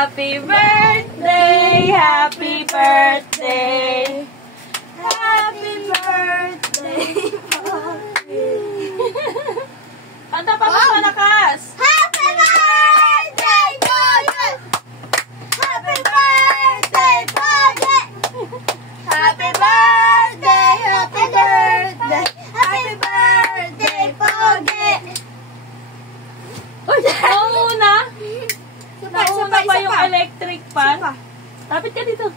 Happy birthday, happy birthday. Happy birthday, Pogi. Kanta pa mas malakas. Happy birthday to you. Happy birthday, Pogi. Happy birthday, happy birthday. Happy birthday, Pogi. Nauna pa yung electric fan. Lapit ka dito.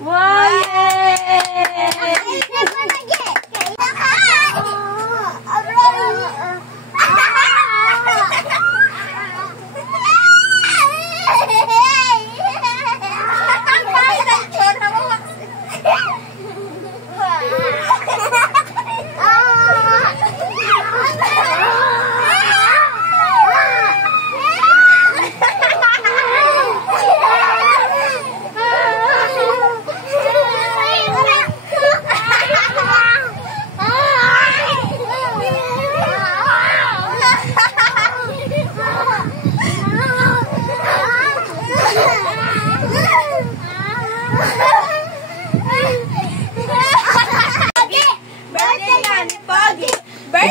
Wow! Yay!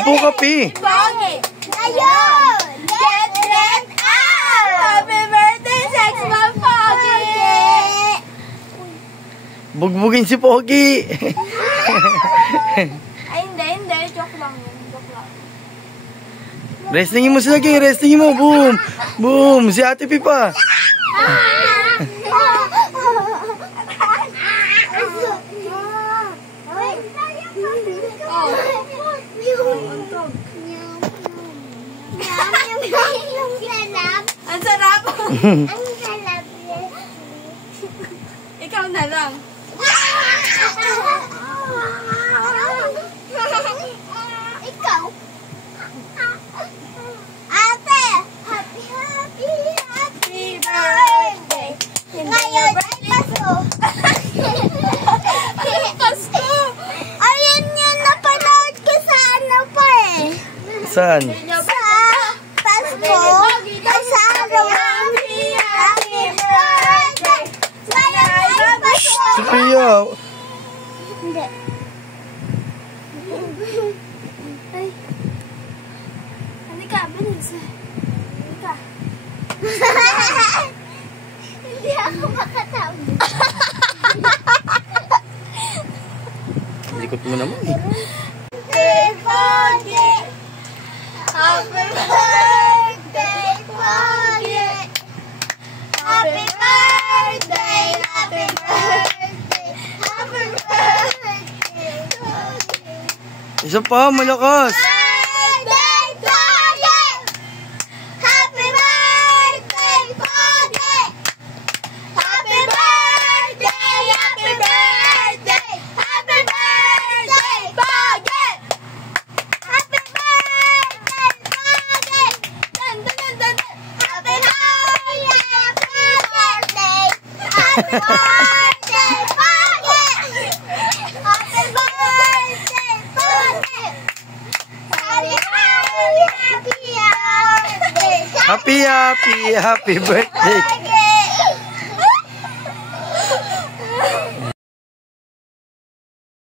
Upo ka, Pi. Pogi! Ngayon! Get out! Happy birthday, Sex Mom Pogi! Bugbugin si Pogi. Ay, hindi. Joke lang yun. Joke lang. Restingin mo sila, Gay. Restingin mo. Boom. Boom. Si Ate Pi pa. Ang sarap. Ang sarap. Ikaw na lang. Ikaw. Ate, happy birthday. Ngayon ay Pasko. Pasko. Ayun yun, napanood ko sa ano pa eh. Saan? Sa Pasko. Sa happy birthday. Ngayon ay Pasko. Sophia. Hindi. Ay. Halika, bilis. Halika. Hindi ako makatawag. Likot mo naman eh. Happy birthday, happy birthday, Pogi. Happy birthday, happy birthday, happy birthday, Pogi. Isa pa, malakas. Birthday, Pogi. Happy birthday, Pogi. Happy birthday, happy birthday, happy birthday, Pogi. Happy birthday, Pogi. Dun, dun, dun, dun, dun. Happy birthday, happy birthday, Pogi. Happy birthday, Pogi. Happy birthday. Happy birthday.